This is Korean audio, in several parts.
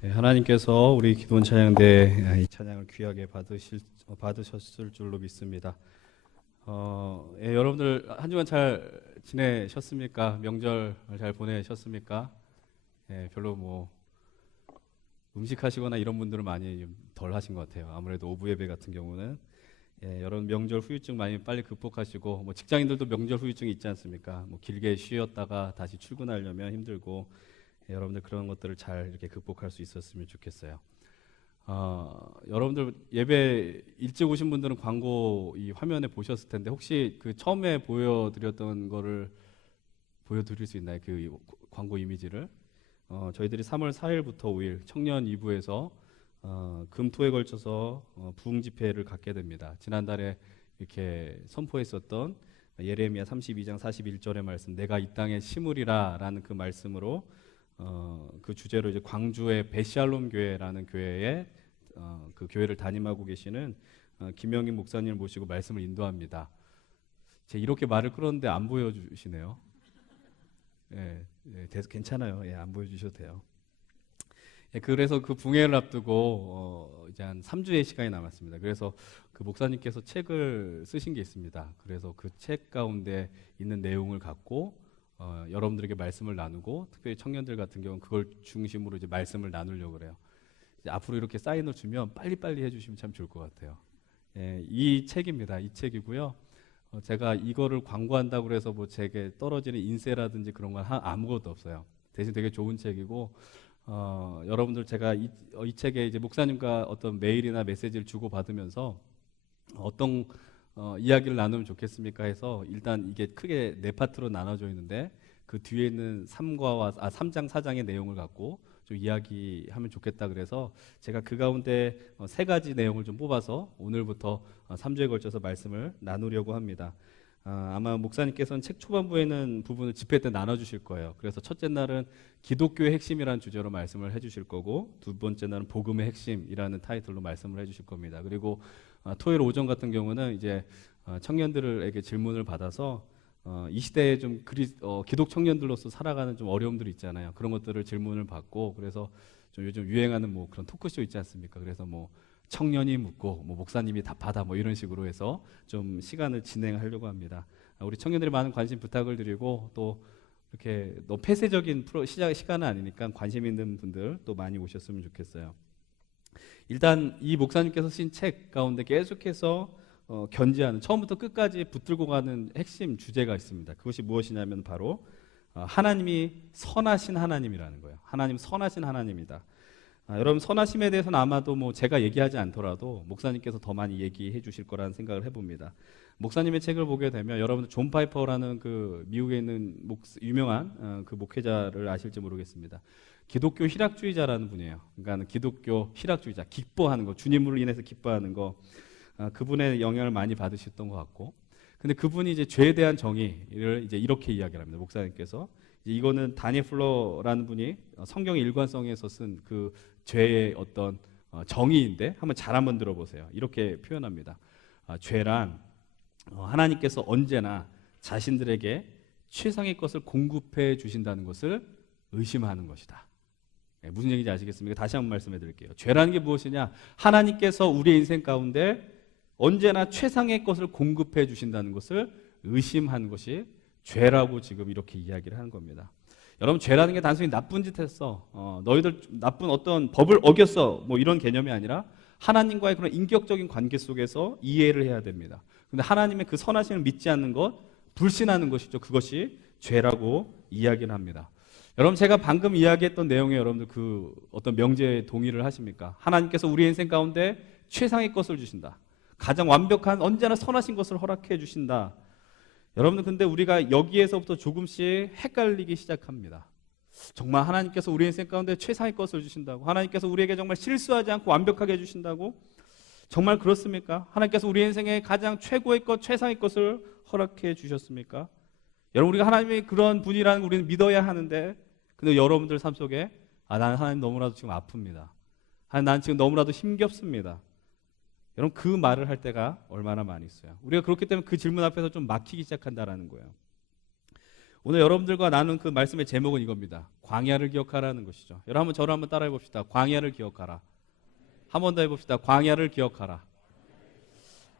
네, 하나님께서 우리 기도원 찬양대 이 찬양을 귀하게 받으셨을 줄로 믿습니다. 여러분들 한 주간 잘 지내셨습니까? 명절 잘 보내셨습니까? 별로 뭐 음식하시거나 이런 분들은 많이 덜 하신 것 같아요. 아무래도 오부 예배 같은 경우는 여러분 명절 후유증 많이 빨리 극복하시고, 뭐 직장인들도 명절 후유증이 있지 않습니까? 뭐 길게 쉬었다가 다시 출근하려면 힘들고, 여러분들 그런 것들을 잘 이렇게 극복할 수 있었으면 좋겠어요. 여러분들 예배 일찍 오신 분들은 광고 이 화면에 보셨을 텐데, 혹시 그 처음에 보여드렸던 거를 보여드릴 수 있나요? 그 광고 이미지를. 저희들이 3월 4일부터 5일 청년 2부에서 금토에 걸쳐서 부흥 집회를 갖게 됩니다. 지난달에 이렇게 선포했었던 예레미야 32장 41절의 말씀, 내가 이 땅에 심으리라라는 그 말씀으로 그 주제로 이제 광주의 베샬롬 교회라는 교회에 그 교회를 담임하고 계시는 김영인 목사님을 모시고 말씀을 인도합니다. 제가 이렇게 말을 끌었는데 안 보여주시네요. 괜찮아요. 안 보여주셔도 돼요. 그래서 그 붕해를 앞두고 이제 한 3주의 시간이 남았습니다. 그래서 그 목사님께서 책을 쓰신 게 있습니다. 그래서 그 책 가운데 있는 내용을 갖고 여러분들에게 말씀을 나누고, 특별히 청년들 같은 경우는 그걸 중심으로 이제 말씀을 나누려고 그래요. 이제 앞으로 이렇게 사인을 주면 빨리빨리 해주시면 참 좋을 것 같아요. 이 책입니다. 이 책이고요. 제가 이거를 광고한다고 해서 뭐 제게 떨어지는 인세라든지 그런 건 아무것도 없어요. 대신 되게 좋은 책이고, 여러분들 제가 이 책에 이제 목사님과 어떤 메일이나 메시지를 주고 받으면서 어떤 이야기를 나누면 좋겠습니까 해서, 일단 이게 크게 네 파트로 나눠져 있는데 그 뒤에 있는 3장 4장의 내용을 갖고 좀 이야기하면 좋겠다 그래서 제가 그 가운데 세 가지 내용을 좀 뽑아서 오늘부터 3주에 걸쳐서 말씀을 나누려고 합니다. 아마 목사님께서는 책 초반부에는 부분을 집회 때 나눠주실 거예요. 그래서 첫째 날은 기독교의 핵심이라는 주제로 말씀을 해주실 거고, 두 번째 날은 복음의 핵심이라는 타이틀로 말씀을 해주실 겁니다. 그리고 토요일 오전 같은 경우는 이제 청년들에게 질문을 받아서 이 시대에 좀 기독 청년들로서 살아가는 좀 어려움들이 있잖아요. 그런 것들을 질문을 받고, 그래서 좀 요즘 유행하는 뭐 그런 토크쇼 있지 않습니까? 그래서 뭐 청년이 묻고 뭐 목사님이 답하다 뭐 이런 식으로 해서 좀 시간을 진행하려고 합니다. 우리 청년들이 많은 관심 부탁을 드리고, 또 이렇게 너무 폐쇄적인 시간은 아니니까 관심 있는 분들 또 많이 오셨으면 좋겠어요. 일단 이 목사님께서 쓴 책 가운데 계속해서 견지하는, 처음부터 끝까지 붙들고 가는 핵심 주제가 있습니다. 그것이 무엇이냐면 바로 하나님이 선하신 하나님이라는 거예요. 하나님 선하신 하나님이다. 여러분 선하심에 대해서는 아마도 뭐 제가 얘기하지 않더라도 목사님께서 더 많이 얘기해 주실 거라는 생각을 해봅니다. 목사님의 책을 보게 되면 여러분들 존 파이퍼라는 그 미국에 있는 유명한 그 목회자를 아실지 모르겠습니다. 기독교 희락주의자라는 분이에요. 그러니까 기독교 희락주의자, 기뻐하는 거, 주님으로 인해서 기뻐하는 거, 그분의 영향을 많이 받으셨던 것 같고, 근데 그분이 이제 죄에 대한 정의를 이제 이렇게 이야기를 합니다. 목사님께서 이거는 다니 플러라는 분이 성경 일관성에서 쓴 그 죄의 어떤 정의인데 한번 들어보세요. 이렇게 표현합니다. 죄란 하나님께서 언제나 자신들에게 최상의 것을 공급해 주신다는 것을 의심하는 것이다. 무슨 얘기인지 아시겠습니까? 다시 한번 말씀해 드릴게요. 죄라는 게 무엇이냐? 하나님께서 우리의 인생 가운데 언제나 최상의 것을 공급해 주신다는 것을 의심하는 것이 죄라고 지금 이렇게 이야기를 하는 겁니다. 여러분, 죄라는 게 단순히 나쁜 짓 했어, 너희들 나쁜 어떤 법을 어겼어, 뭐 이런 개념이 아니라 하나님과의 그런 인격적인 관계 속에서 이해를 해야 됩니다. 근데 하나님의 그 선하심을 믿지 않는 것, 불신하는 것이죠. 그것이 죄라고 이야기를 합니다. 여러분, 제가 방금 이야기했던 내용에 여러분들 그 어떤 명제에 동의를 하십니까? 하나님께서 우리 인생 가운데 최상의 것을 주신다. 가장 완벽한 언제나 선하신 것을 허락해 주신다. 여러분들, 근데 우리가 여기에서부터 조금씩 헷갈리기 시작합니다. 정말 하나님께서 우리 인생 가운데 최상의 것을 주신다고? 하나님께서 우리에게 정말 실수하지 않고 완벽하게 해주신다고? 정말 그렇습니까? 하나님께서 우리 인생에 가장 최고의 것, 최상의 것을 허락해 주셨습니까? 여러분, 우리가 하나님이 그런 분이라는 걸 우리는 믿어야 하는데, 근데 여러분들 삶 속에 나는 하나님 너무나도 지금 아픕니다. 하나님, 나는 지금 너무나도 힘겹습니다. 여러분, 그 말을 할 때가 얼마나 많이 있어요. 우리가 그렇기 때문에 그 질문 앞에서 좀 막히기 시작한다라는 거예요. 오늘 여러분들과 나눈 그 말씀의 제목은 이겁니다. 광야를 기억하라는 것이죠. 여러분 저를 한번 따라해 봅시다. 광야를 기억하라. 한 번 더 해봅시다. 광야를 기억하라.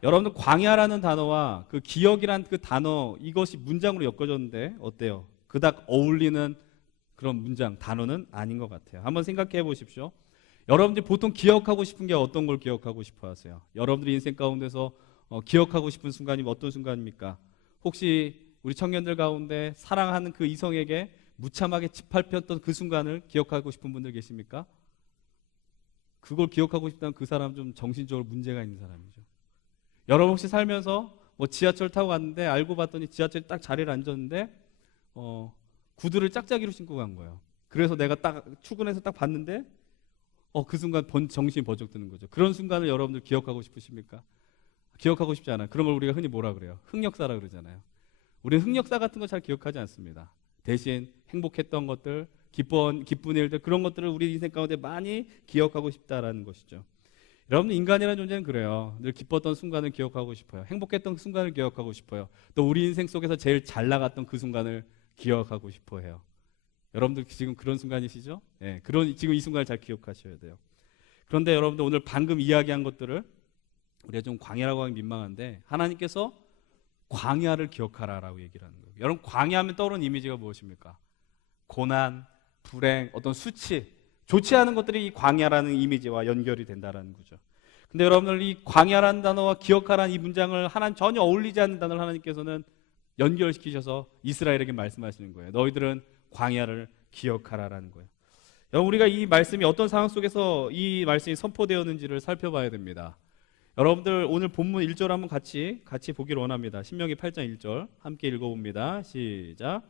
여러분들 광야라는 단어와 그 기억이란 그 단어 이것이 문장으로 엮어졌는데 어때요? 그닥 어울리는 그런 문장, 단어는 아닌 것 같아요. 한번 생각해 보십시오. 여러분들이 보통 기억하고 싶은 게 어떤 걸 기억하고 싶어 하세요? 여러분들이 인생 가운데서 기억하고 싶은 순간이 어떤 순간입니까? 혹시 우리 청년들 가운데 사랑하는 그 이성에게 무참하게 짓밟혔던 그 순간을 기억하고 싶은 분들 계십니까? 그걸 기억하고 싶다면 그 사람 좀 정신적으로 문제가 있는 사람이죠. 여러분 혹시 살면서 뭐 지하철 타고 갔는데 알고 봤더니 지하철에 딱 자리를 앉았는데 구두를 짝짝이로 신고 간 거예요. 그래서 내가 딱 출근해서 딱 봤는데 그 순간 정신이 번쩍 드는 거죠. 그런 순간을 여러분들 기억하고 싶으십니까? 기억하고 싶지 않아요. 그런 걸 우리가 흔히 뭐라 그래요? 흑역사라 그러잖아요. 우리는 흑역사 같은 거 잘 기억하지 않습니다. 대신 행복했던 것들, 기쁜 일들, 그런 것들을 우리 인생 가운데 많이 기억하고 싶다라는 것이죠. 여러분, 인간이라는 존재는 그래요. 늘 기뻤던 순간을 기억하고 싶어요. 행복했던 순간을 기억하고 싶어요. 또 우리 인생 속에서 제일 잘 나갔던 그 순간을 기억하고 싶어 해요. 여러분들 지금 그런 순간이시죠? 네, 지금 이 순간을 잘 기억하셔야 돼요. 그런데 여러분들 오늘 방금 이야기한 것들을 우리가 좀 광야라고 하기 민망한데 하나님께서 광야를 기억하라라고 얘기를 하는 거예요. 여러분, 광야하면 떠오르는 이미지가 무엇입니까? 고난, 불행, 어떤 수치, 좋지 않은 것들이 이 광야라는 이미지와 연결이 된다는 거죠. 근데 여러분들 이 광야라는 단어와 기억하라는 이 문장을 하나님 전혀 어울리지 않는 단어를 하나님께서는 연결시키셔서 이스라엘에게 말씀하시는 거예요. 너희들은 광야를 기억하라라는 거예요. 여러분, 우리가 이 말씀이 어떤 상황 속에서 이 말씀이 선포되었는지를 살펴봐야 됩니다. 여러분들 오늘 본문 1절 한번 같이 보기를 원합니다. 신명기 8장 1절 함께 읽어봅니다. 시작.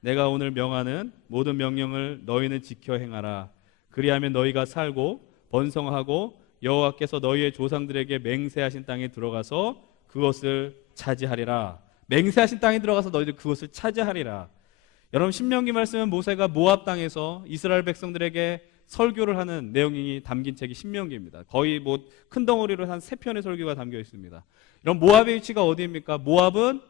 내가 오늘 명하는 모든 명령을 너희는 지켜 행하라. 그리하면 너희가 살고 번성하고 여호와께서 너희의 조상들에게 맹세하신 땅에 들어가서 그것을 차지하리라. 맹세하신 땅에 들어가서 너희들 그것을 차지하리라. 여러분, 신명기 말씀은 모세가 모압 땅에서 이스라엘 백성들에게 설교를 하는 내용이 담긴 책이 신명기입니다. 거의 큰 덩어리로 한 3편의 설교가 담겨 있습니다. 이런 모압의 위치가 어디입니까? 모압은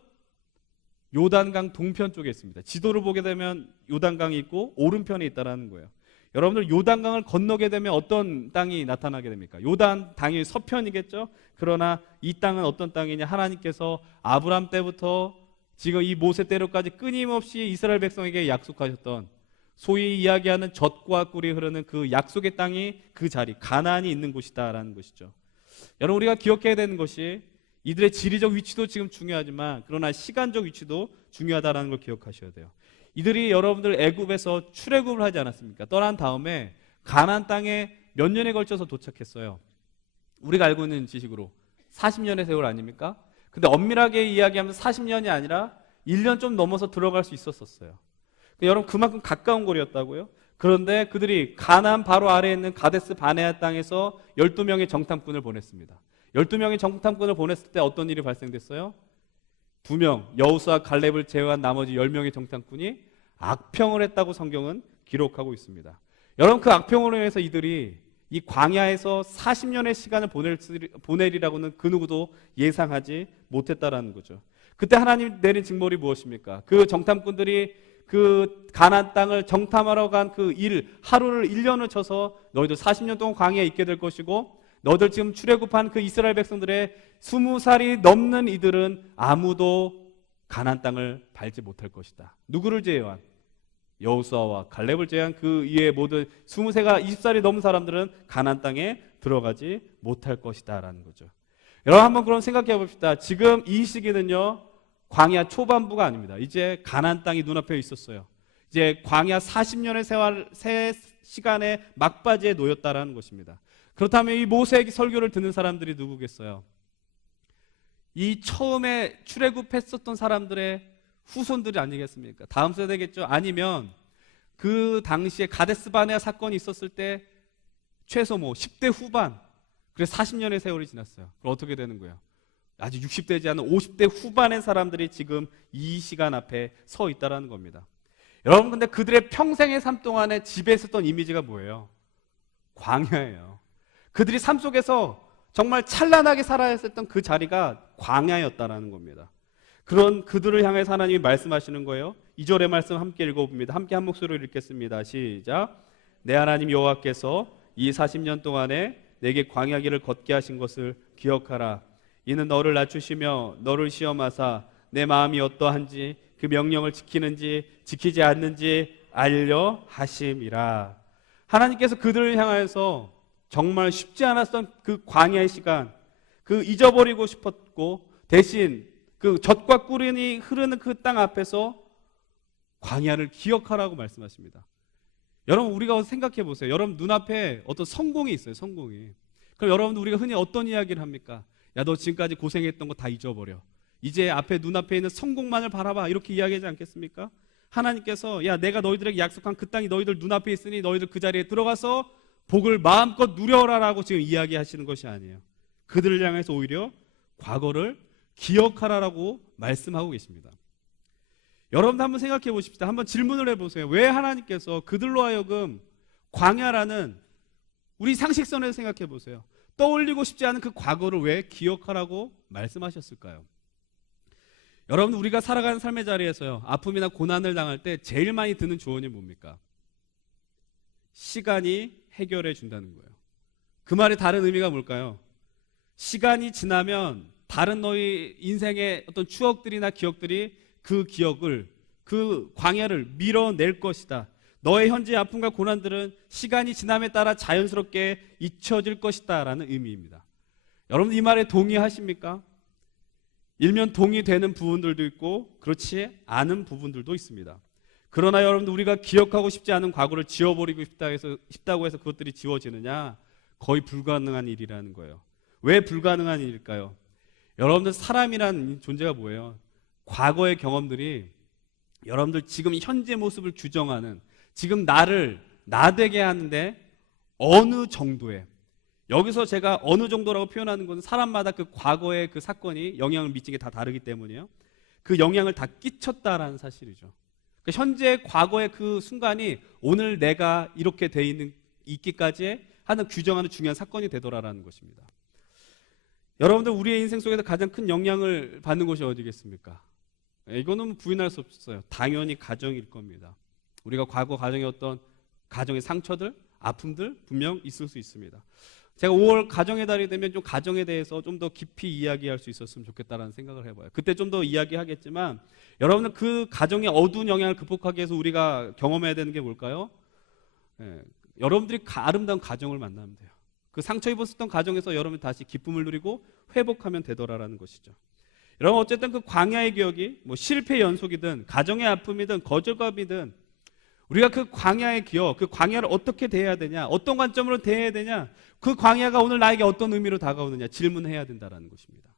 요단강 동편 쪽에 있습니다. 지도를 보게 되면 요단강이 있고 오른편에 있다라는 거예요. 여러분들 요단강을 건너게 되면 어떤 땅이 나타나게 됩니까? 요단 당연히 서편이겠죠. 그러나 이 땅은 어떤 땅이냐? 하나님께서 아브람 때부터 지금 이 모세 때로까지 끊임없이 이스라엘 백성에게 약속하셨던 소위 이야기하는 젖과 꿀이 흐르는 그 약속의 땅이 그 자리 가나안이 있는 곳이다라는 것이죠. 여러분, 우리가 기억해야 되는 것이 이들의 지리적 위치도 지금 중요하지만 그러나 시간적 위치도 중요하다라는 걸 기억하셔야 돼요. 이들이 여러분들 애굽에서 출애굽을 하지 않았습니까? 떠난 다음에 가나안 땅에 몇 년에 걸쳐서 도착했어요. 우리가 알고 있는 지식으로 40년의 세월 아닙니까? 근데 엄밀하게 이야기하면 40년이 아니라 1년 좀 넘어서 들어갈 수 있었어요. 여러분, 그만큼 가까운 거리였다고요? 그런데 그들이 가나안 바로 아래에 있는 가데스 바네아 땅에서 12명의 정탐꾼을 보냈습니다. 12명의 정탐꾼을 보냈을 때 어떤 일이 발생됐어요? 2명, 여호수아 갈렙을 제외한 나머지 10명의 정탐꾼이 악평을 했다고 성경은 기록하고 있습니다. 여러분, 그 악평으로 인해서 이들이 이 광야에서 40년의 시간을 보내리라고는 그 누구도 예상하지 못했다라는 거죠. 그때 하나님 내린 징벌이 무엇입니까? 그 정탐꾼들이 그 가나안 땅을 정탐하러 간 그 하루를 1년을 쳐서 너희들 40년 동안 광야에 있게 될 것이고 너희들 지금 출애굽한 그 이스라엘 백성들의 20살이 넘는 이들은 아무도 가나안 땅을 밟지 못할 것이다. 누구를 제외한? 여호수아와 갈렙을 제외한 그 이외의 모든 20살이 넘은 사람들은 가나안 땅에 들어가지 못할 것이다 라는 거죠. 여러분, 한번 그럼 생각해 봅시다. 지금 이 시기는요, 광야 초반부가 아닙니다. 이제 가나안 땅이 눈앞에 있었어요. 이제 광야 40년의 시간의 막바지에 놓였다라는 것입니다. 그렇다면 이 모세의 설교를 듣는 사람들이 누구겠어요? 이 처음에 출애굽했었던 사람들의 후손들이 아니겠습니까? 다음 세대겠죠? 아니면 그 당시에 가데스 바네아 사건이 있었을 때 최소 10대 후반, 그래서 40년의 세월이 지났어요. 그럼 어떻게 되는 거예요? 아직 60대지 않은 50대 후반의 사람들이 지금 이 시간 앞에 서 있다는 겁니다. 여러분, 근데 그들의 평생의 삶 동안에 집에 있었던 이미지가 뭐예요? 광야예요. 그들이 삶 속에서 정말 찬란하게 살아야 했던 그 자리가 광야였다라는 겁니다. 그런 그들을 향해서 하나님이 말씀하시는 거예요. 2절의 말씀 함께 읽어봅니다. 함께 한 목소리로 읽겠습니다. 시작. 내 하나님 여호와께서 이 40년 동안에 내게 광야길을 걷게 하신 것을 기억하라. 이는 너를 낮추시며 너를 시험하사 내 마음이 어떠한지 그 명령을 지키는지 지키지 않는지 알려 하심이라. 하나님께서 그들을 향하여서 정말 쉽지 않았던 그 광야의 시간, 그 잊어버리고 싶었고 대신 그 젖과 꿀이 흐르는 그 땅 앞에서 광야를 기억하라고 말씀하십니다. 여러분, 우리가 생각해 보세요. 여러분 눈앞에 어떤 성공이 있어요. 성공이. 그럼 여러분, 우리가 흔히 어떤 이야기를 합니까? 야, 너 지금까지 고생했던 거 다 잊어버려. 이제 눈앞에 있는 성공만을 바라봐. 이렇게 이야기하지 않겠습니까? 하나님께서 야, 내가 너희들에게 약속한 그 땅이 너희들 눈앞에 있으니 너희들 그 자리에 들어가서 복을 마음껏 누려라라고 지금 이야기하시는 것이 아니에요. 그들을 향해서 오히려 과거를 기억하라라고 말씀하고 계십니다. 여러분도 한번 생각해 보십시다. 한번 질문을 해보세요. 왜 하나님께서 그들로 하여금 광야라는, 우리 상식선에서 생각해 보세요. 떠올리고 싶지 않은 그 과거를 왜 기억하라고 말씀하셨을까요? 여러분, 우리가 살아가는 삶의 자리에서요, 아픔이나 고난을 당할 때 제일 많이 드는 조언이 뭡니까? 시간이 해결해 준다는 거예요. 그 말의 다른 의미가 뭘까요? 시간이 지나면 다른 너희 인생의 어떤 추억들이나 기억들이 그 기억을, 그 광야를 밀어낼 것이다. 너의 현재 아픔과 고난들은 시간이 지남에 따라 자연스럽게 잊혀질 것이다 라는 의미입니다. 여러분, 이 말에 동의하십니까? 일면 동의되는 부분들도 있고 그렇지 않은 부분들도 있습니다. 그러나 여러분들, 우리가 기억하고 싶지 않은 과거를 지워버리고 싶다고 해서 그것들이 지워지느냐? 거의 불가능한 일이라는 거예요. 왜 불가능한 일일까요? 여러분들, 사람이란 존재가 뭐예요? 과거의 경험들이 여러분들 지금 현재 모습을 규정하는, 지금 나를 나되게 하는데 어느 정도의, 여기서 제가 어느 정도라고 표현하는 것은 사람마다 그 과거의 그 사건이 영향을 미친 게 다 다르기 때문이에요. 그 영향을 다 끼쳤다라는 사실이죠. 그러니까 현재 과거의 그 순간이 오늘 내가 이렇게 돼 있기까지 하는 규정하는 중요한 사건이 되더라라는 것입니다. 여러분들, 우리의 인생 속에서 가장 큰 영향을 받는 곳이 어디겠습니까? 이거는 부인할 수 없어요. 당연히 가정일 겁니다. 우리가 과거 가정의 어떤 가정의 상처들, 아픔들 분명 있을 수 있습니다. 제가 5월 가정의 달이 되면 좀 가정에 대해서 좀 더 깊이 이야기할 수 있었으면 좋겠다라는 생각을 해봐요. 그때 좀 더 이야기하겠지만, 여러분은 그 가정의 어두운 영향을 극복하기 위해서 우리가 경험해야 되는 게 뭘까요? 여러분들이 아름다운 가정을 만나면 돼요. 그 상처 입었었던 가정에서 여러분이 다시 기쁨을 누리고 회복하면 되더라라는 것이죠. 여러분, 어쨌든 그 광야의 기억이 뭐 실패 연속이든 가정의 아픔이든 거절감이든, 우리가 그 광야의 기억, 그 광야를 어떻게 대해야 되냐, 어떤 관점으로 대해야 되냐, 그 광야가 오늘 나에게 어떤 의미로 다가오느냐 질문해야 된다는 것입니다.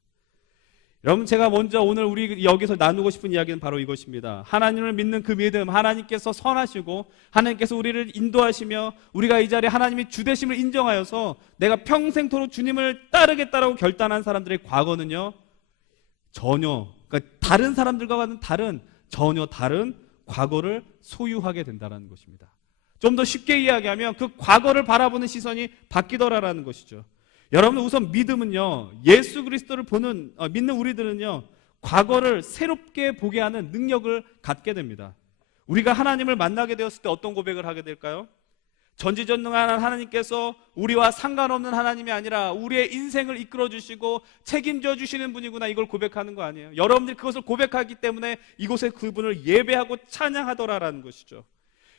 여러분, 제가 먼저 오늘 우리 여기서 나누고 싶은 이야기는 바로 이것입니다. 하나님을 믿는 그 믿음, 하나님께서 선하시고 하나님께서 우리를 인도하시며 우리가 이 자리에 하나님이 주되심을 인정하여서 내가 평생토록 주님을 따르겠다라고 결단한 사람들의 과거는요, 전혀, 그러니까 다른 사람들과는 전혀 다른 과거를 소유하게 된다는 것입니다. 좀 더 쉽게 이야기하면 그 과거를 바라보는 시선이 바뀌더라라는 것이죠. 여러분, 우선 믿음은요, 예수 그리스도를 믿는 우리들은요, 과거를 새롭게 보게 하는 능력을 갖게 됩니다. 우리가 하나님을 만나게 되었을 때 어떤 고백을 하게 될까요? 전지전능한 하나님께서 우리와 상관없는 하나님이 아니라 우리의 인생을 이끌어 주시고 책임져 주시는 분이구나, 이걸 고백하는 거 아니에요? 여러분들이 그것을 고백하기 때문에 이곳에 그분을 예배하고 찬양하더라라는 것이죠.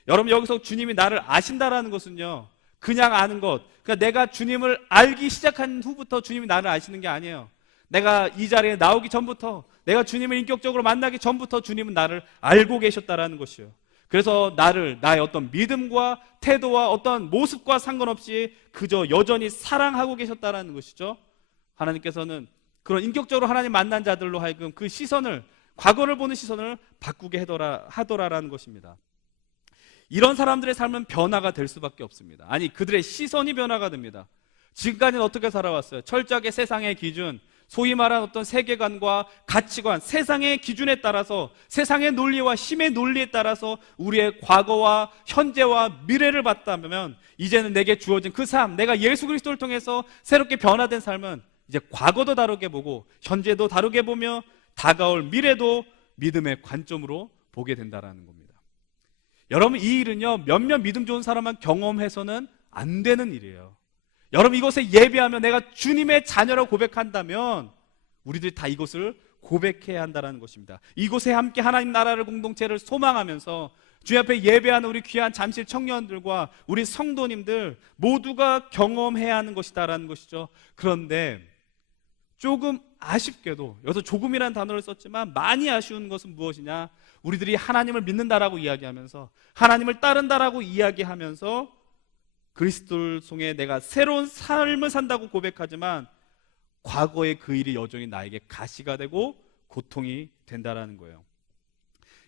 여러분, 여기서 주님이 나를 아신다라는 것은요, 그냥 아는 것, 그러니까 내가 주님을 알기 시작한 후부터 주님이 나를 아시는 게 아니에요. 내가 이 자리에 나오기 전부터, 내가 주님을 인격적으로 만나기 전부터 주님은 나를 알고 계셨다라는 것이에요. 그래서 나의 어떤 믿음과 태도와 어떤 모습과 상관없이 그저 여전히 사랑하고 계셨다라는 것이죠. 하나님께서는 그런 인격적으로 하나님 만난 자들로 하여금 그 시선을, 과거를 보는 시선을 바꾸게 하더라라는 것입니다. 이런 사람들의 삶은 변화가 될 수밖에 없습니다. 아니, 그들의 시선이 변화가 됩니다. 지금까지는 어떻게 살아왔어요? 철저하게 세상의 기준, 소위 말하는 어떤 세계관과 가치관, 세상의 기준에 따라서, 세상의 논리와 힘의 논리에 따라서 우리의 과거와 현재와 미래를 봤다면, 이제는 내게 주어진 그 삶, 내가 예수 그리스도를 통해서 새롭게 변화된 삶은 이제 과거도 다르게 보고 현재도 다르게 보며 다가올 미래도 믿음의 관점으로 보게 된다라는 겁니다. 여러분, 이 일은요, 몇몇 믿음 좋은 사람만 경험해서는 안 되는 일이에요. 여러분, 이곳에 예배하며 내가 주님의 자녀라고 고백한다면 우리들이 다 이것을 고백해야 한다는 것입니다. 이곳에 함께 하나님 나라를 공동체를 소망하면서 주님 앞에 예배하는 우리 귀한 잠실 청년들과 우리 성도님들 모두가 경험해야 하는 것이다라는 것이죠. 그런데 조금 아쉽게도, 여기서 조금이라는 단어를 썼지만 많이 아쉬운 것은 무엇이냐? 우리들이 하나님을 믿는다라고 이야기하면서 하나님을 따른다라고 이야기하면서 그리스도를 통해 내가 새로운 삶을 산다고 고백하지만 과거의 그 일이 여전히 나에게 가시가 되고 고통이 된다라는 거예요.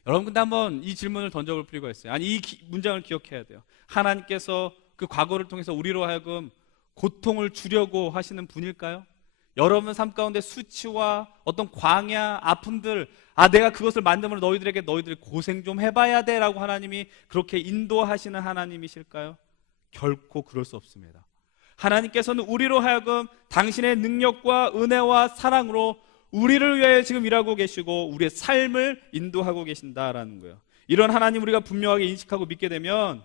여러분, 근데 한번 이 질문을 던져볼 필요가 있어요. 아니, 이 문장을 기억해야 돼요. 하나님께서 그 과거를 통해서 우리로 하여금 고통을 주려고 하시는 분일까요? 여러분 삶 가운데 수치와 어떤 광야, 아픔들, 내가 그것을 만들면 너희들이 고생 좀 해봐야 돼 라고 하나님이 그렇게 인도하시는 하나님이실까요? 결코 그럴 수 없습니다. 하나님께서는 우리로 하여금 당신의 능력과 은혜와 사랑으로 우리를 위해 지금 일하고 계시고 우리의 삶을 인도하고 계신다라는 거예요. 이런 하나님 우리가 분명하게 인식하고 믿게 되면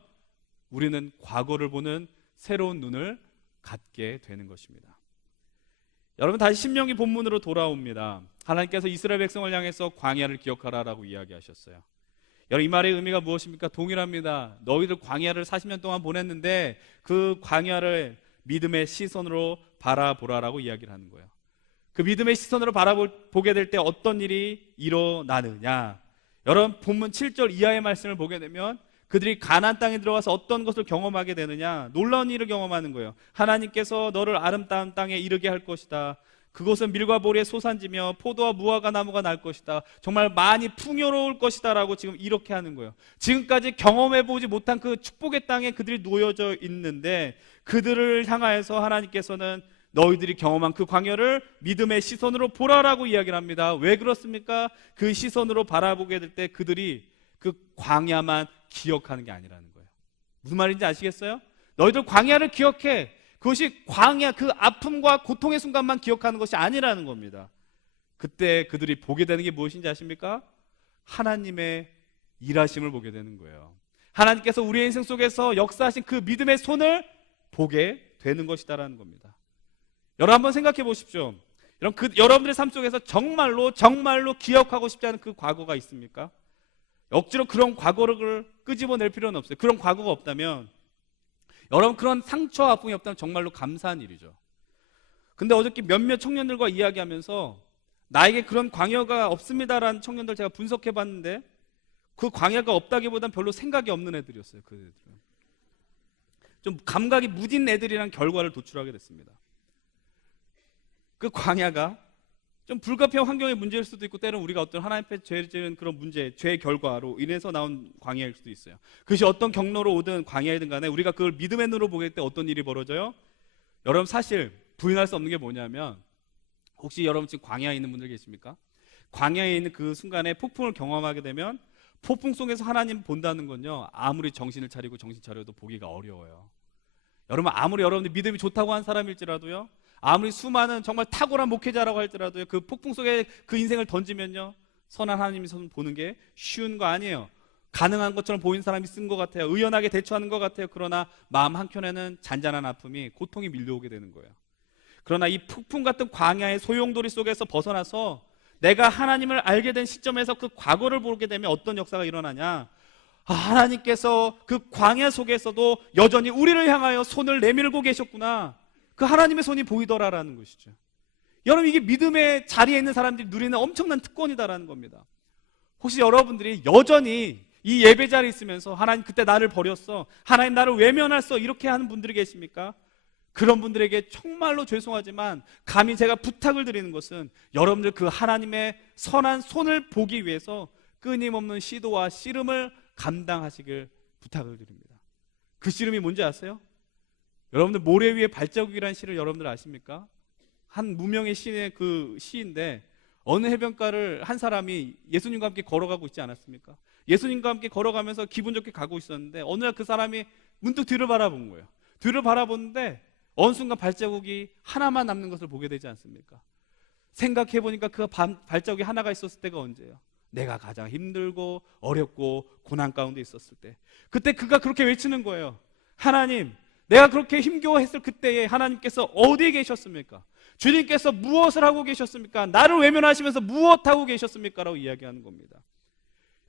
우리는 과거를 보는 새로운 눈을 갖게 되는 것입니다. 여러분, 다시 신명기 본문으로 돌아옵니다. 하나님께서 이스라엘 백성을 향해서 광야를 기억하라라고 이야기하셨어요. 여러분, 이 말의 의미가 무엇입니까? 동일합니다. 너희들 광야를 40년 동안 보냈는데 그 광야를 믿음의 시선으로 바라보라라고 이야기를 하는 거예요. 그 믿음의 시선으로 바라보게 될 때 어떤 일이 일어나느냐? 여러분, 본문 7절 이하의 말씀을 보게 되면 그들이 가나안 땅에 들어가서 어떤 것을 경험하게 되느냐? 놀라운 일을 경험하는 거예요. 하나님께서 너를 아름다운 땅에 이르게 할 것이다. 그곳은 밀과 보리의 소산지며 포도와 무화과 나무가 날 것이다. 정말 많이 풍요로울 것이다 라고 지금 이렇게 하는 거예요. 지금까지 경험해보지 못한 그 축복의 땅에 그들이 놓여져 있는데 그들을 향하여서 하나님께서는 너희들이 경험한 그 광야를 믿음의 시선으로 보라라고 이야기를 합니다. 왜 그렇습니까? 그 시선으로 바라보게 될 때 그들이 그 광야만 기억하는 게 아니라는 거예요. 무슨 말인지 아시겠어요? 너희들 광야를 기억해. 그것이 광야, 그 아픔과 고통의 순간만 기억하는 것이 아니라는 겁니다. 그때 그들이 보게 되는 게 무엇인지 아십니까? 하나님의 일하심을 보게 되는 거예요. 하나님께서 우리의 인생 속에서 역사하신 그 믿음의 손을 보게 되는 것이다라는 겁니다. 여러분, 한번 생각해 보십시오. 여러분들의 삶 속에서 정말로 기억하고 싶지 않은 그 과거가 있습니까? 억지로 그런 과거를 끄집어낼 필요는 없어요. 그런 과거가 없다면, 여러분, 그런 상처와 아픔이 없다면 정말로 감사한 일이죠. 근데 어저께 몇몇 청년들과 이야기하면서 나에게 그런 광야가 없습니다라는 청년들 제가 분석해 봤는데 그 광야가 없다기보단 별로 생각이 없는 애들이었어요. 그 애들은 좀 감각이 무딘 애들이란 결과를 도출하게 됐습니다. 그 광야가 좀 불가피한 환경의 문제일 수도 있고 때로는 우리가 어떤 하나님 앞에 죄 지은 그런 문제, 죄의 결과로 인해서 나온 광야일 수도 있어요. 그것이 어떤 경로로 오든 광야이든 간에 우리가 그걸 믿음의 눈으로 보게 될 때 어떤 일이 벌어져요? 여러분, 사실 부인할 수 없는 게 뭐냐면, 혹시 여러분 지금 광야에 있는 분들 계십니까? 광야에 있는 그 순간에 폭풍을 경험하게 되면 폭풍 속에서 하나님 본다는 건요, 아무리 정신을 차리고 정신 차려도 보기가 어려워요. 여러분, 아무리 여러분들 믿음이 좋다고 한 사람일지라도요, 아무리 수많은 정말 탁월한 목회자라고 할지라도요, 그 폭풍 속에 그 인생을 던지면요, 선한 하나님이 보는 게 쉬운 거 아니에요. 가능한 것처럼 보이는 사람이 쓴 것 같아요. 의연하게 대처하는 것 같아요. 그러나 마음 한켠에는 잔잔한 아픔이, 고통이 밀려오게 되는 거예요. 그러나 이 폭풍 같은 광야의 소용돌이 속에서 벗어나서 내가 하나님을 알게 된 시점에서 그 과거를 보게 되면 어떤 역사가 일어나냐? 하나님께서 그 광야 속에서도 여전히 우리를 향하여 손을 내밀고 계셨구나. 그 하나님의 손이 보이더라라는 것이죠. 여러분, 이게 믿음의 자리에 있는 사람들이 누리는 엄청난 특권이다라는 겁니다. 혹시 여러분들이 여전히 이 예배 자리에 있으면서 하나님 그때 나를 버렸어, 하나님 나를 외면했어, 이렇게 하는 분들이 계십니까? 그런 분들에게 정말로 죄송하지만 감히 제가 부탁을 드리는 것은 여러분들 그 하나님의 선한 손을 보기 위해서 끊임없는 시도와 씨름을 감당하시길 부탁을 드립니다. 그 씨름이 뭔지 아세요? 여러분들 모래 위에 발자국이라는 시를 여러분들 아십니까? 한 무명의 시인의 그 시인데 어느 해변가를 한 사람이 예수님과 함께 걸어가고 있지 않았습니까? 예수님과 함께 걸어가면서 기분 좋게 가고 있었는데 어느 날 그 사람이 문득 뒤를 바라본 거예요. 뒤를 바라보는데 어느 순간 발자국이 하나만 남는 것을 보게 되지 않습니까? 생각해보니까 그 발자국이 하나가 있었을 때가 언제예요? 내가 가장 힘들고 어렵고 고난 가운데 있었을 때, 그때 그가 그렇게 외치는 거예요. 하나님, 내가 그렇게 힘겨워했을 그때에 하나님께서 어디에 계셨습니까? 주님께서 무엇을 하고 계셨습니까? 나를 외면하시면서 무엇하고 계셨습니까? 라고 이야기하는 겁니다.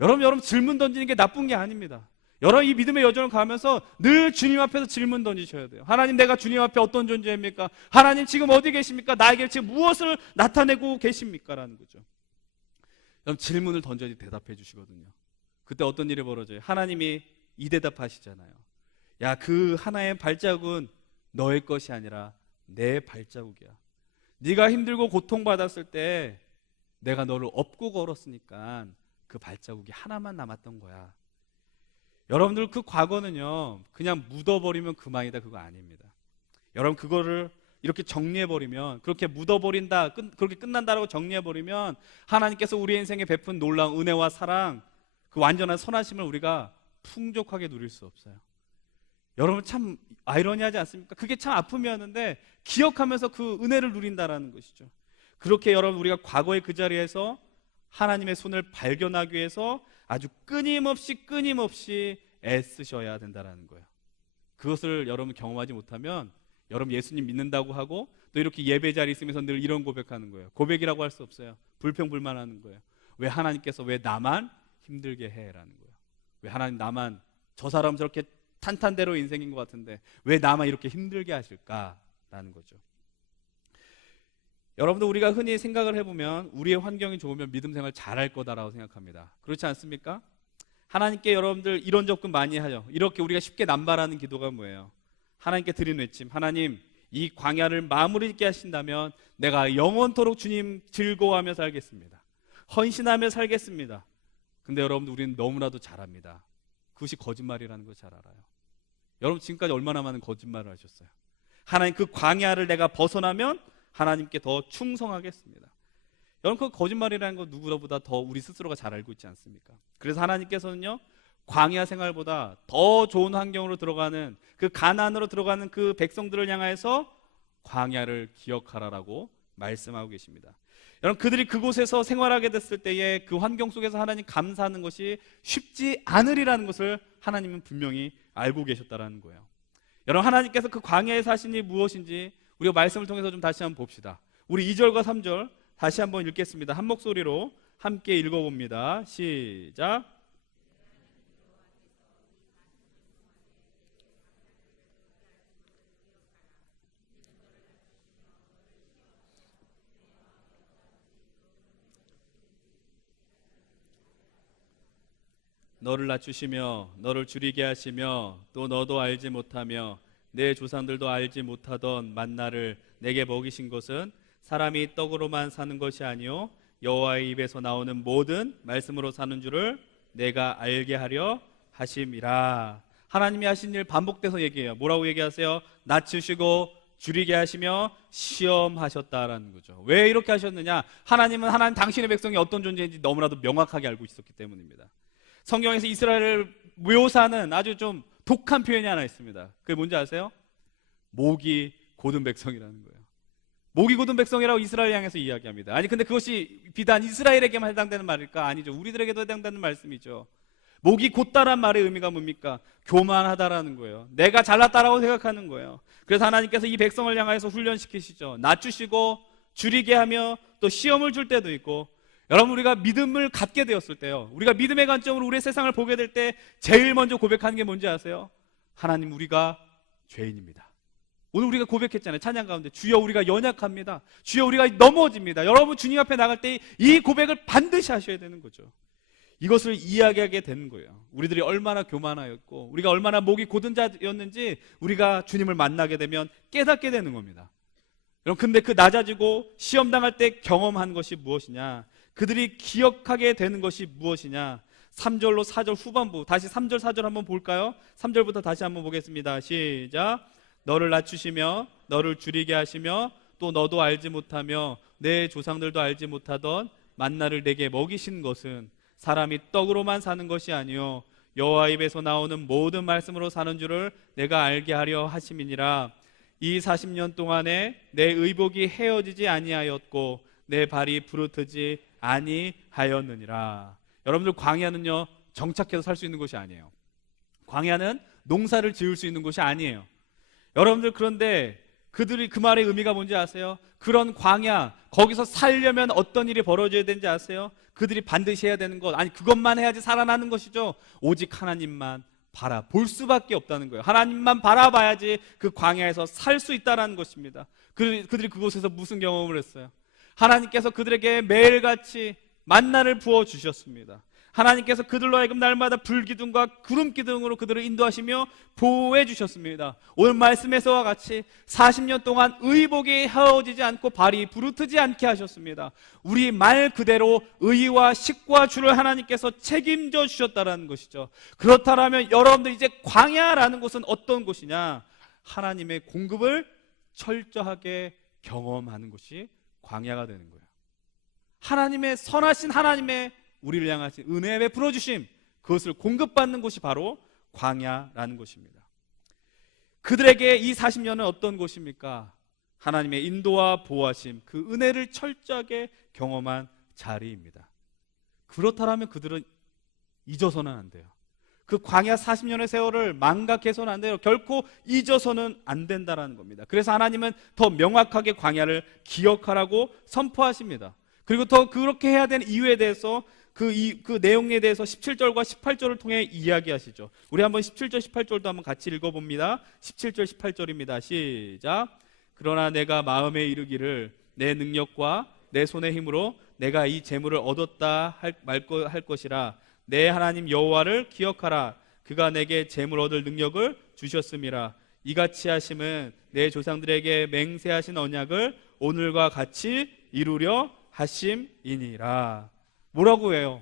여러분 질문 던지는 게 나쁜 게 아닙니다. 여러분 이 믿음의 여정을 가면서 늘 주님 앞에서 질문 던지셔야 돼요. 하나님, 내가 주님 앞에 어떤 존재입니까? 하나님, 지금 어디 계십니까? 나에게 지금 무엇을 나타내고 계십니까? 라는 거죠. 여러분 질문을 던져야지 대답해 주시거든요. 그때 어떤 일이 벌어져요? 하나님이 이 대답하시잖아요. 야, 그 하나의 발자국은 너의 것이 아니라 내 발자국이야. 네가 힘들고 고통받았을 때 내가 너를 업고 걸었으니까 그 발자국이 하나만 남았던 거야. 여러분들 그 과거는요, 그냥 묻어버리면 그만이다, 그거 아닙니다. 여러분 그거를 이렇게 정리해버리면, 그렇게 묻어버린다, 그렇게 끝난다라고 정리해버리면 하나님께서 우리 인생에 베푼 놀라운 은혜와 사랑, 그 완전한 선하심을 우리가 풍족하게 누릴 수 없어요. 여러분 참 아이러니하지 않습니까? 그게 참 아픔이었는데 기억하면서 그 은혜를 누린다라는 것이죠. 그렇게 여러분 우리가 과거의 그 자리에서 하나님의 손을 발견하기 위해서 아주 끊임없이 애쓰셔야 된다라는 거예요. 그것을 여러분 경험하지 못하면 여러분 예수님 믿는다고 하고 또 이렇게 예배 자리에 있으면서 늘 이런 고백하는 거예요. 고백이라고 할 수 없어요. 불평불만하는 거예요. 왜 하나님께서 왜 나만 힘들게 해라는 거예요. 왜 하나님 나만, 저 사람 저렇게 탄탄대로 인생인 것 같은데 왜 나만 이렇게 힘들게 하실까라는 거죠. 여러분도 우리가 흔히 생각을 해보면 우리의 환경이 좋으면 믿음 생활 잘할 거다라고 생각합니다. 그렇지 않습니까? 하나님께 여러분들 이런 접근 많이 하죠. 이렇게 우리가 쉽게 남발하는 기도가 뭐예요? 하나님께 드린 외침, 하나님 이 광야를 마무리 짓게 하신다면 내가 영원토록 주님 즐거워하며 살겠습니다. 헌신하며 살겠습니다. 근데 여러분들 우리는 너무나도 잘합니다. 그것이 거짓말이라는 걸 잘 알아요. 여러분 지금까지 얼마나 많은 거짓말을 하셨어요? 하나님 그 광야를 내가 벗어나면 하나님께 더 충성하겠습니다. 여러분 그 거짓말이라는 거 누구보다 더 우리 스스로가 잘 알고 있지 않습니까? 그래서 하나님께서는요, 광야 생활보다 더 좋은 환경으로 들어가는, 그 가나안으로 들어가는 그 백성들을 향해서 광야를 기억하라라고 말씀하고 계십니다. 여러분 그들이 그곳에서 생활하게 됐을 때에 그 환경 속에서 하나님 감사하는 것이 쉽지 않으리라는 것을 하나님은 분명히 알고 계셨다라는 거예요. 여러분 하나님께서 그 광야에 사신 일이 무엇인지 우리가 말씀을 통해서 좀 다시 한번 봅시다. 우리 2절과 3절 다시 한번 읽겠습니다. 한 목소리로 함께 읽어봅니다. 시작. 너를 낮추시며 너를 줄이게 하시며 또 너도 알지 못하며 내 조상들도 알지 못하던 만나를 내게 먹이신 것은 사람이 떡으로만 사는 것이 아니요 여호와의 입에서 나오는 모든 말씀으로 사는 줄을 내가 알게 하려 하심이라. 하나님이 하신 일 반복돼서 얘기해요. 뭐라고 얘기하세요? 낮추시고 줄이게 하시며 시험하셨다라는 거죠. 왜 이렇게 하셨느냐? 하나님은 하나님 당신의 백성이 어떤 존재인지 너무나도 명확하게 알고 있었기 때문입니다. 성경에서 이스라엘을 묘사하는 아주 좀 독한 표현이 하나 있습니다. 그게 뭔지 아세요? 목이 곧은 백성이라는 거예요. 목이 곧은 백성이라고 이스라엘 향해서 이야기합니다. 아니 근데 그것이 비단 이스라엘에게만 해당되는 말일까? 아니죠. 우리들에게도 해당되는 말씀이죠. 목이 곧다란 말의 의미가 뭡니까? 교만하다라는 거예요. 내가 잘났다라고 생각하는 거예요. 그래서 하나님께서 이 백성을 향해서 훈련시키시죠. 낮추시고 줄이게 하며 또 시험을 줄 때도 있고. 여러분 우리가 믿음을 갖게 되었을 때요, 우리가 믿음의 관점으로 우리의 세상을 보게 될 때 제일 먼저 고백하는 게 뭔지 아세요? 하나님 우리가 죄인입니다. 오늘 우리가 고백했잖아요. 찬양 가운데 주여 우리가 연약합니다. 주여 우리가 넘어집니다. 여러분 주님 앞에 나갈 때 이 고백을 반드시 하셔야 되는 거죠. 이것을 이야기하게 되는 거예요. 우리들이 얼마나 교만하였고 우리가 얼마나 목이 곧은 자였는지 우리가 주님을 만나게 되면 깨닫게 되는 겁니다. 여러분 근데 그 낮아지고 시험당할 때 경험한 것이 무엇이냐? 그들이 기억하게 되는 것이 무엇이냐? 3절로 4절 후반부, 다시 3절 4절 한번 볼까요? 3절부터 다시 한번 보겠습니다. 시작. 너를 낮추시며 너를 줄이게 하시며 또 너도 알지 못하며 내 조상들도 알지 못하던 만나를 내게 먹이신 것은 사람이 떡으로만 사는 것이 아니요 여호와 입에서 나오는 모든 말씀으로 사는 줄을 내가 알게 하려 하심이니라. 이 40년 동안에 내 의복이 헤어지지 아니하였고 내 발이 부르트지 아니하였느니라. 여러분들, 광야는요 정착해서 살 수 있는 곳이 아니에요. 광야는 농사를 지을 수 있는 곳이 아니에요. 여러분들, 그런데 그들이 그 말의 의미가 뭔지 아세요? 그런 광야, 거기서 살려면 어떤 일이 벌어져야 되는지 아세요? 그들이 반드시 해야 되는 것, 아니 그것만 해야지 살아나는 것이죠. 오직 하나님만 바라볼 수밖에 없다는 거예요. 하나님만 바라봐야지 그 광야에서 살 수 있다는 것입니다. 그들이 그곳에서 무슨 경험을 했어요? 하나님께서 그들에게 매일같이 만나를 부어주셨습니다. 하나님께서 그들로 하여금 날마다 불기둥과 구름기둥으로 그들을 인도하시며 보호해 주셨습니다. 오늘 말씀에서와 같이 40년 동안 의복이 헤어지지 않고 발이 부르트지 않게 하셨습니다. 우리 말 그대로 의와 식과 주를 하나님께서 책임져 주셨다는 것이죠. 그렇다면 여러분들, 이제 광야라는 곳은 어떤 곳이냐? 하나님의 공급을 철저하게 경험하는 곳이 광야가 되는 거예요. 하나님의 선하신 하나님의 우리를 향하신 은혜에 베풀어 주심, 그것을 공급받는 곳이 바로 광야라는 곳입니다. 그들에게 이 40년은 어떤 곳입니까? 하나님의 인도와 보호하심, 그 은혜를 철저하게 경험한 자리입니다. 그렇다면 그들은 잊어서는 안 돼요. 그 광야 40년의 세월을 망각해서는 안 돼요. 결코 잊어서는 안 된다는 겁니다. 그래서 하나님은 더 명확하게 광야를 기억하라고 선포하십니다. 그리고 더 그렇게 해야 되는 이유에 대해서 그 내용에 대해서 17절과 18절을 통해 이야기하시죠. 우리 한번 17절 18절도 한번 같이 읽어봅니다. 17절 18절입니다. 시작. 그러나 내가 마음에 이르기를 내 능력과 내 손의 힘으로 내가 이 재물을 얻었다 할 것이라. 내 하나님 여호와를 기억하라. 그가 내게 재물 얻을 능력을 주셨음이라. 이같이 하심은 내 조상들에게 맹세하신 언약을 오늘과 같이 이루려 하심이니라. 뭐라고 해요?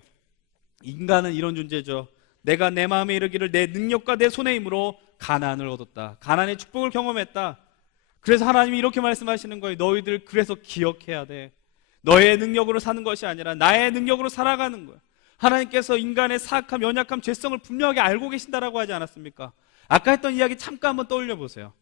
인간은 이런 존재죠. 내가 내 마음에 이르기를 내 능력과 내 손의 힘으로 가나안을 얻었다. 가나안의 축복을 경험했다. 그래서 하나님이 이렇게 말씀하시는 거예요. 너희들 그래서 기억해야 돼. 너의 능력으로 사는 것이 아니라 나의 능력으로 살아가는 거야. 하나님께서 인간의 사악함, 연약함, 죄성을 분명하게 알고 계신다라고 하지 않았습니까? 아까 했던 이야기 잠깐 한번 떠올려 보세요.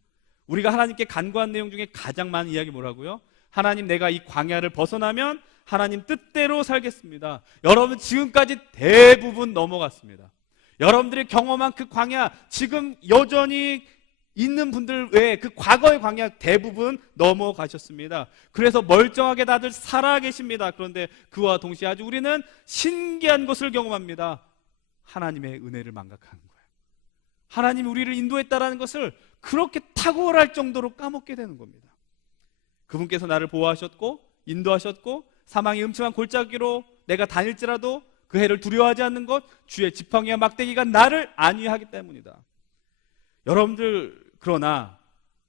우리가 하나님께 간구한 내용 중에 가장 많은 이야기 뭐라고요? 하나님, 내가 이 광야를 벗어나면 하나님 뜻대로 살겠습니다. 여러분, 지금까지 대부분 넘어갔습니다. 여러분들이 경험한 그 광야, 지금 여전히 있는 분들 외에 그 과거의 광야 대부분 넘어가셨습니다. 그래서 멀쩡하게 다들 살아계십니다. 그런데 그와 동시에 아주 우리는 신기한 것을 경험합니다. 하나님의 은혜를 망각하는 거예요. 하나님이 우리를 인도했다라는 것을 그렇게 탁월할 정도로 까먹게 되는 겁니다. 그분께서 나를 보호하셨고 인도하셨고 사망의 음침한 골짜기로 내가 다닐지라도 그 해를 두려워하지 않는 것, 주의 지팡이와 막대기가 나를 안위하기 때문이다. 여러분들, 그러나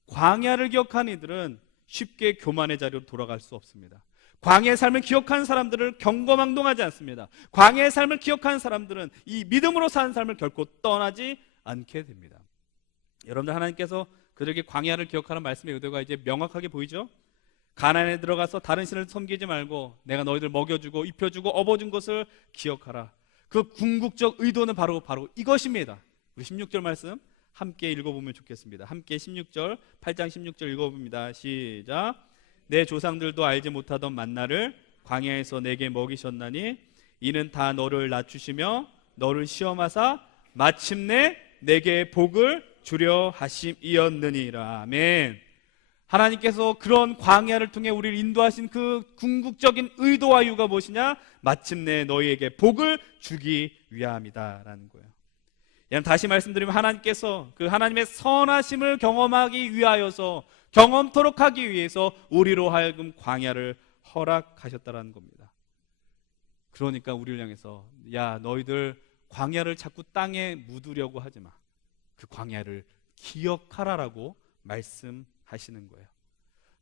광야를 기억하는 이들은 쉽게 교만의 자리로 돌아갈 수 없습니다. 광야의 삶을 기억하는 사람들을 경거망동하지 않습니다. 광야의 삶을 기억하는 사람들은 이 믿음으로 사는 삶을 결코 떠나지 않게 됩니다. 여러분들, 하나님께서 그들에게 광야를 기억하는 말씀의 의도가 이제 명확하게 보이죠? 가나안에 들어가서 다른 신을 섬기지 말고 내가 너희들 먹여주고 입혀주고 업어준 것을 기억하라. 그 궁극적 의도는 바로 이것입니다. 우리 16절 말씀 함께 읽어보면 좋겠습니다. 함께 16절, 8장 16절 읽어봅니다. 시작. 내 조상들도 알지 못하던 만나를 광야에서 내게 먹이셨나니 이는 다 너를 낮추시며 너를 시험하사 마침내 내게 복을 주려 하심이었느니라. 아멘. 하나님께서 그런 광야를 통해 우리를 인도하신 그 궁극적인 의도와 이유가 무엇이냐? 마침내 너희에게 복을 주기 위함이다 라는 거예요. 여러분, 다시 말씀드리면 하나님께서 그 하나님의 선하심을 경험하기 위하여서, 경험토록 하기 위해서 우리로 하여금 광야를 허락하셨다라는 겁니다. 그러니까 우리를 향해서 야, 너희들 광야를 자꾸 땅에 묻으려고 하지 마. 그 광야를 기억하라라고 말씀하시는 거예요.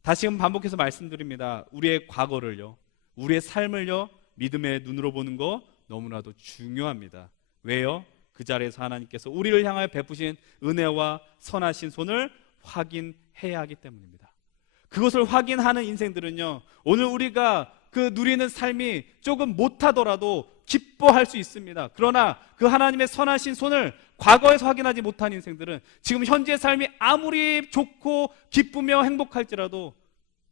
다시금 반복해서 말씀드립니다. 우리의 과거를요, 우리의 삶을요, 믿음의 눈으로 보는 거 너무나도 중요합니다. 왜요? 그 자리에서 하나님께서 우리를 향하여 베푸신 은혜와 선하신 손을 확인해야 하기 때문입니다. 그것을 확인하는 인생들은요, 오늘 우리가 그 누리는 삶이 조금 못하더라도 기뻐할 수 있습니다. 그러나 그 하나님의 선하신 손을 과거에서 확인하지 못한 인생들은 지금 현재의 삶이 아무리 좋고 기쁘며 행복할지라도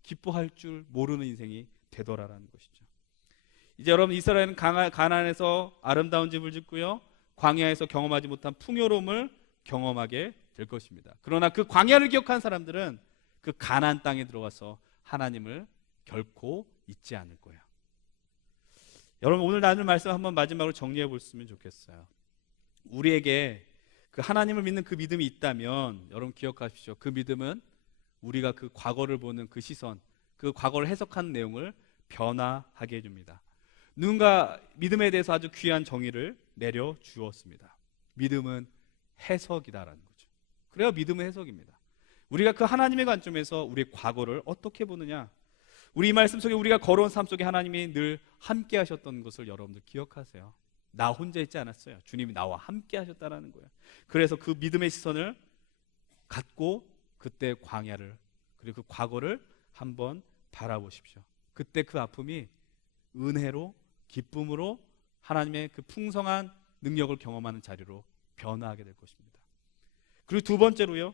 기뻐할 줄 모르는 인생이 되더라라는 것이죠. 이제 여러분 이스라엘은 가나안에서 아름다운 집을 짓고요, 광야에서 경험하지 못한 풍요로움을 경험하게 될 것입니다. 그러나 그 광야를 기억한 사람들은 그 가나안 땅에 들어가서 하나님을 결코 잊지 않을 거예요. 여러분 오늘 나눌 말씀 한번 마지막으로 정리해 보셨으면 좋겠어요. 우리에게 그 하나님을 믿는 그 믿음이 있다면 여러분 기억하십시오. 그 믿음은 우리가 그 과거를 보는 그 시선, 그 과거를 해석하는 내용을 변화하게 해줍니다. 누군가 믿음에 대해서 아주 귀한 정의를 내려 주었습니다. 믿음은 해석이다라는 거죠. 그래야 믿음은 해석입니다. 우리가 그 하나님의 관점에서 우리의 과거를 어떻게 보느냐, 우리 이 말씀 속에 우리가 걸어온 삶 속에 하나님이 늘 함께 하셨던 것을 여러분들 기억하세요. 나 혼자 있지 않았어요. 주님이 나와 함께 하셨다는 거예요. 그래서 그 믿음의 시선을 갖고 그때 광야를, 그리고 그 과거를 한번 바라보십시오. 그때 그 아픔이 은혜로, 기쁨으로 하나님의 그 풍성한 능력을 경험하는 자리로 변화하게 될 것입니다. 그리고 두 번째로요,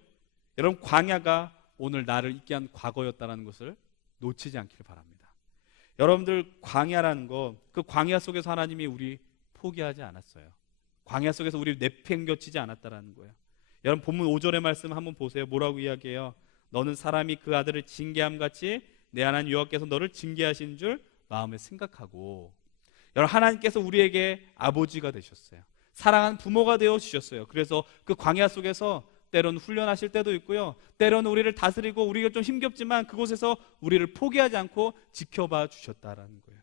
여러분 광야가 오늘 나를 있게 한 과거였다는 것을 놓치지 않기를 바랍니다. 여러분들 광야라는 거, 그 광야 속에서 하나님이 우리 포기하지 않았어요. 광야 속에서 우리 내팽겨치지 않았다라는 거예요. 여러분 본문 5절의 말씀 한번 보세요. 뭐라고 이야기해요? 너는 사람이 그 아들을 징계함 같이 내 하나님 여호와께서 너를 징계하신 줄 마음에 생각하고. 여러분 하나님께서 우리에게 아버지가 되셨어요. 사랑하는 부모가 되어 주셨어요. 그래서 그 광야 속에서 때로는 훈련하실 때도 있고요, 때로는 우리를 다스리고 우리가 좀 힘겹지만 그곳에서 우리를 포기하지 않고 지켜봐 주셨다라는 거예요.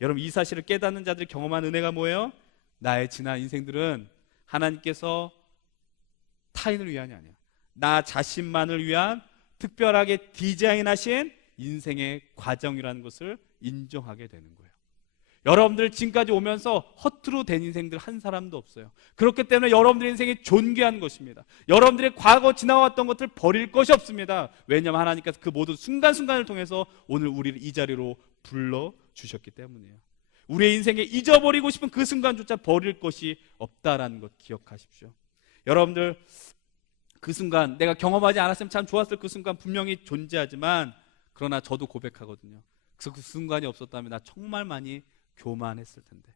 여러분 이 사실을 깨닫는 자들이 경험한 은혜가 뭐예요? 나의 지난 인생들은 하나님께서 타인을 위한이 아니야, 나 자신만을 위한 특별하게 디자인하신 인생의 과정이라는 것을 인정하게 되는 거예요. 여러분들 지금까지 오면서 허투루 된 인생들 한 사람도 없어요. 그렇기 때문에 여러분들의 인생이 존귀한 것입니다. 여러분들의 과거 지나왔던 것들 버릴 것이 없습니다. 왜냐하면 하나님께서 그 모든 순간순간을 통해서 오늘 우리를 이 자리로 불러주셨기 때문이에요. 우리의 인생에 잊어버리고 싶은 그 순간조차 버릴 것이 없다라는 것 기억하십시오. 여러분들 그 순간 내가 경험하지 않았으면 참 좋았을 그 순간 분명히 존재하지만, 그러나 저도 고백하거든요. 그래서 그 순간이 없었다면 나 정말 많이 교만했을 텐데.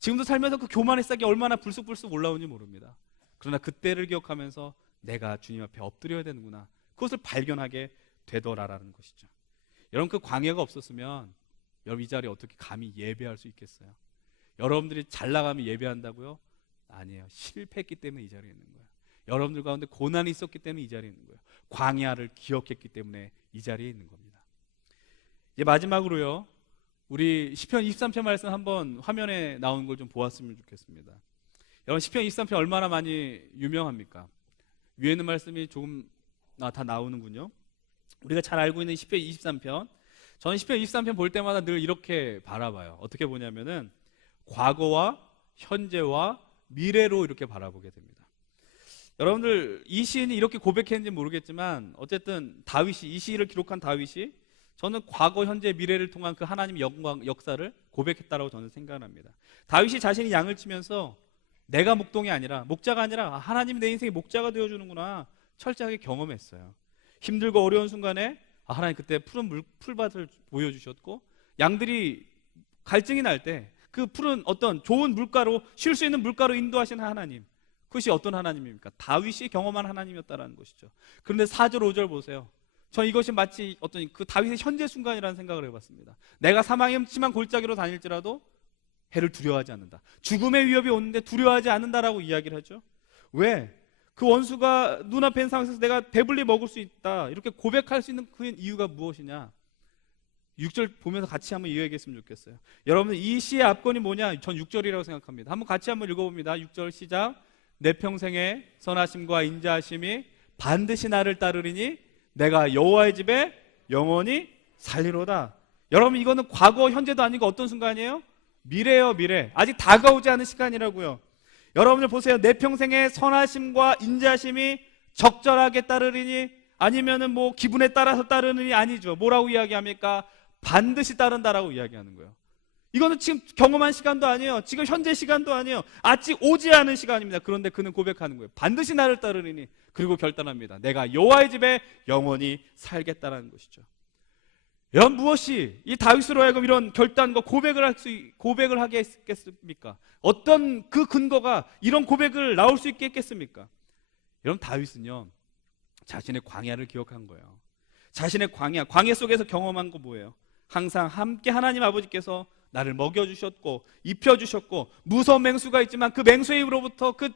지금도 살면서 그 교만의 싹이 얼마나 불쑥불쑥 올라오는지 모릅니다. 그러나 그때를 기억하면서 내가 주님 앞에 엎드려야 되는구나, 그것을 발견하게 되더라라는 것이죠. 여러분 그 광야가 없었으면 여러분 이 자리에 어떻게 감히 예배할 수 있겠어요? 여러분들이 잘 나가면 예배한다고요? 아니에요. 실패했기 때문에 이 자리에 있는 거예요. 여러분들 가운데 고난이 있었기 때문에 이 자리에 있는 거예요. 광야를 기억했기 때문에 이 자리에 있는 겁니다. 이제 마지막으로요, 우리 시편 23편 말씀 한번 화면에 나오는 걸 좀 보았으면 좋겠습니다. 여러분 시편 23편 얼마나 많이 유명합니까? 위에 있는 말씀이 조금 다 나오는군요. 우리가 잘 알고 있는 시편 23편, 저는 시편 23편 볼 때마다 늘 이렇게 바라봐요. 어떻게 보냐면은 과거와 현재와 미래로 이렇게 바라보게 됩니다. 여러분들 이 시인이 이렇게 고백했는지 모르겠지만 어쨌든 다윗이, 이 시를 기록한 다윗이 저는 과거, 현재, 미래를 통한 그 하나님의 영광, 역사를 고백했다라고 저는 생각합니다. 다윗이 자신이 양을 치면서 내가 목동이 아니라, 목자가 아니라 하나님이 내 인생의 목자가 되어주는구나 철저하게 경험했어요. 힘들고 어려운 순간에 하나님 그때 푸른 풀밭을 보여주셨고, 양들이 갈증이 날 때 그 푸른 어떤 좋은 물가로, 쉴 수 있는 물가로 인도하시는 하나님, 그것이 어떤 하나님입니까? 다윗이 경험한 하나님이었다는 것이죠. 그런데 4절 5절 보세요. 전 이것이 마치 어떤 그 다윗의 현재 순간이라는 생각을 해봤습니다. 내가 사망의 심한 골짜기로 다닐지라도 해를 두려워하지 않는다. 죽음의 위협이 오는데 두려워하지 않는다라고 이야기를 하죠. 왜? 그 원수가 눈앞에 있는 상황에서 내가 배불리 먹을 수 있다, 이렇게 고백할 수 있는 그 이유가 무엇이냐? 6절 보면서 같이 한번 이야기했으면 좋겠어요. 여러분 이 시의 앞권이 뭐냐? 전 6절이라고 생각합니다. 한번 같이 한번 읽어봅니다. 6절 시작. 내 평생의 선하심과 인자하심이 반드시 나를 따르리니 내가 여호와의 집에 영원히 살리로다. 여러분 이거는 과거, 현재도 아니고 어떤 순간이에요? 미래예요, 미래. 아직 다가오지 않은 시간이라고요. 여러분들 보세요. 내 평생의 선하심과 인자하심이 적절하게 따르리니, 아니면은 뭐 기분에 따라서 따르느니, 아니죠. 뭐라고 이야기합니까? 반드시 따른다라고 이야기하는 거예요. 이거는 지금 경험한 시간도 아니에요. 지금 현재 시간도 아니에요. 아직 오지 않은 시간입니다. 그런데 그는 고백하는 거예요. 반드시 나를 따르리니. 그리고 결단합니다. 내가 여호와의 집에 영원히 살겠다라는 것이죠. 여러분, 무엇이 이 다윗으로 하여금 이런 결단과 고백을 하게 했겠습니까? 어떤 그 근거가 이런 고백을 나올 수 있게 했겠습니까? 여러분, 다윗은요 자신의 광야를 기억한 거예요. 자신의 광야 속에서 경험한 거 뭐예요? 항상 함께 하나님 아버지께서 나를 먹여주셨고 입혀주셨고, 무서운 맹수가 있지만 그 맹수의 입으로부터 그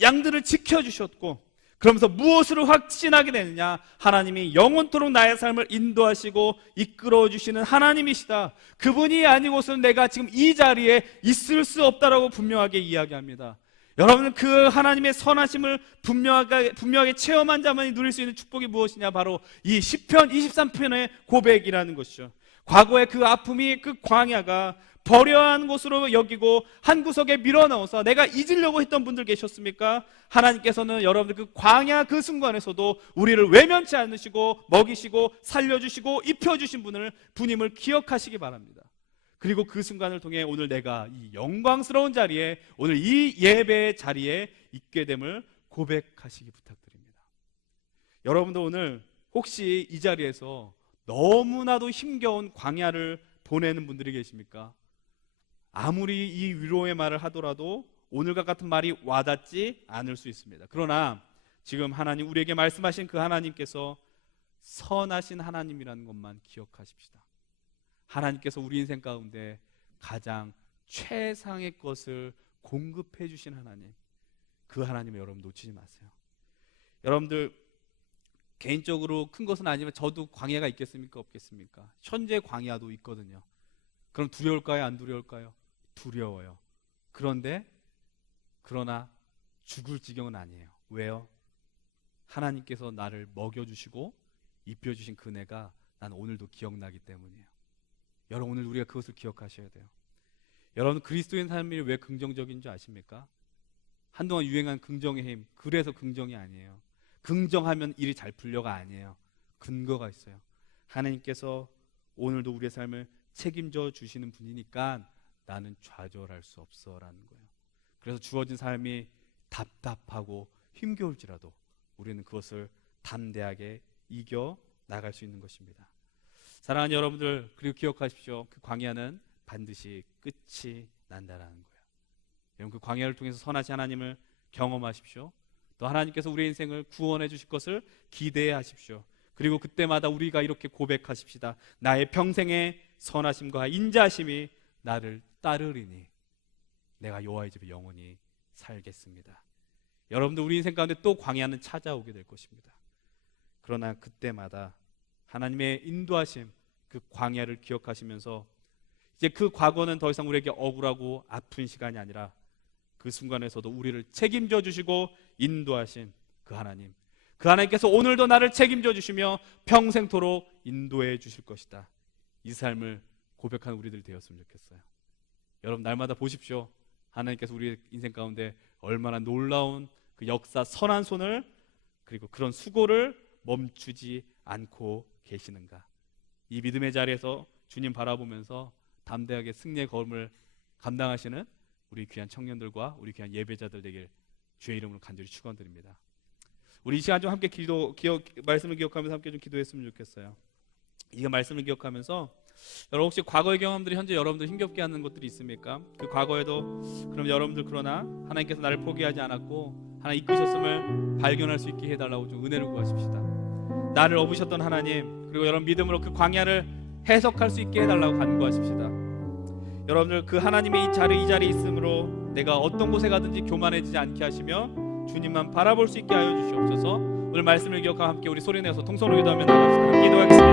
양들을 지켜주셨고, 그러면서 무엇으로 확신하게 되느냐? 하나님이 영원토록 나의 삶을 인도하시고 이끌어주시는 하나님이시다. 그분이 아니고서는 내가 지금 이 자리에 있을 수 없다라고 분명하게 이야기합니다. 여러분은 그 하나님의 선하심을 분명하게 체험한 자만이 누릴 수 있는 축복이 무엇이냐? 바로 이 시편 23편의 고백이라는 것이죠. 과거의 그 아픔이, 그 광야가 버려한 곳으로 여기고 한 구석에 밀어넣어서 내가 잊으려고 했던 분들 계셨습니까? 하나님께서는 여러분들 그 광야 그 순간에서도 우리를 외면치 않으시고 먹이시고 살려주시고 입혀주신 분임을 기억하시기 바랍니다. 그리고 그 순간을 통해 오늘 내가 이 영광스러운 자리에, 오늘 이 예배의 자리에 있게 됨을 고백하시기 부탁드립니다. 여러분도 오늘 혹시 이 자리에서 너무나도 힘겨운 광야를 보내는 분들이 계십니까? 아무리 이 위로의 말을 하더라도 오늘과 같은 말이 와닿지 않을 수 있습니다. 그러나 지금 하나님, 우리에게 말씀하신 그 하나님께서 선하신 하나님이라는 것만 기억하십시다. 하나님께서 우리 인생 가운데 가장 최상의 것을 공급해 주신 하나님, 그 하나님을 여러분 놓치지 마세요. 여러분들 개인적으로 큰 것은 아니지만 저도 광야가 있겠습니까? 없겠습니까? 현재 광야도 있거든요. 그럼 두려울까요? 안 두려울까요? 두려워요. 그러나 죽을 지경은 아니에요. 왜요? 하나님께서 나를 먹여주시고 입혀주신 그네가 난 오늘도 기억나기 때문이에요. 여러분, 오늘 우리가 그것을 기억하셔야 돼요. 여러분, 그리스도인 삶이 왜 긍정적인 줄 아십니까? 한동안 유행한 긍정의 힘, 그래서 긍정이 아니에요. 긍정하면 일이 잘 풀려가 아니에요. 근거가 있어요. 하나님께서 오늘도 우리의 삶을 책임져 주시는 분이니까 나는 좌절할 수 없어라는 거예요. 그래서 주어진 삶이 답답하고 힘겨울지라도 우리는 그것을 담대하게 이겨 나갈 수 있는 것입니다. 사랑하는 여러분들, 그리고 기억하십시오. 그 광야는 반드시 끝이 난다라는 거예요. 여러분, 그 광야를 통해서 선하신 하나님을 경험하십시오. 또 하나님께서 우리의 인생을 구원해 주실 것을 기대해 하십시오. 그리고 그때마다 우리가 이렇게 고백하십시다. 나의 평생의 선하심과 인자하심이 나를 따르리니 내가 여호와의 집에 영원히 살겠습니다. 여러분들, 우리 인생 가운데 또 광야는 찾아오게 될 것입니다. 그러나 그때마다 하나님의 인도하심, 그 광야를 기억하시면서 이제 그 과거는 더 이상 우리에게 억울하고 아픈 시간이 아니라 그 순간에서도 우리를 책임져 주시고 인도하신 그 하나님, 그 하나님께서 오늘도 나를 책임져 주시며 평생토록 인도해 주실 것이다. 이 삶을 고백하는 우리들 되었으면 좋겠어요. 여러분, 날마다 보십시오. 하나님께서 우리 인생 가운데 얼마나 놀라운 그 역사, 선한 손을, 그리고 그런 수고를 멈추지 않고 계시는가. 이 믿음의 자리에서 주님 바라보면서 담대하게 승리의 걸음을 감당하시는 우리 귀한 청년들과 우리 귀한 예배자들 되길 주의 이름으로 간절히 축원드립니다. 우리 이 시간 좀 함께 말씀을 기억하면서 함께 좀 기도했으면 좋겠어요. 이 말씀을 기억하면서 여러분, 혹시 과거의 경험들이 현재 여러분들 힘겹게 하는 것들이 있습니까? 그 과거에도 그럼 여러분들, 그러나 하나님께서 나를 포기하지 않았고 하나님 이끄셨음을 발견할 수 있게 해달라고 좀 은혜를 구하십시다. 나를 업으셨던 하나님, 그리고 여러분 믿음으로 그 광야를 해석할 수 있게 해달라고 간구하십시다. 여러분들, 그 하나님의 이 자리에 있으므로 내가 어떤 곳에 가든지 교만해지지 않게 하시며 주님만 바라볼 수 있게 하여 주시옵소서. 오늘 말씀을 기억하며 함께 우리 소리내서 통성으로 기도하며 나갑시다. 기도하겠습니다.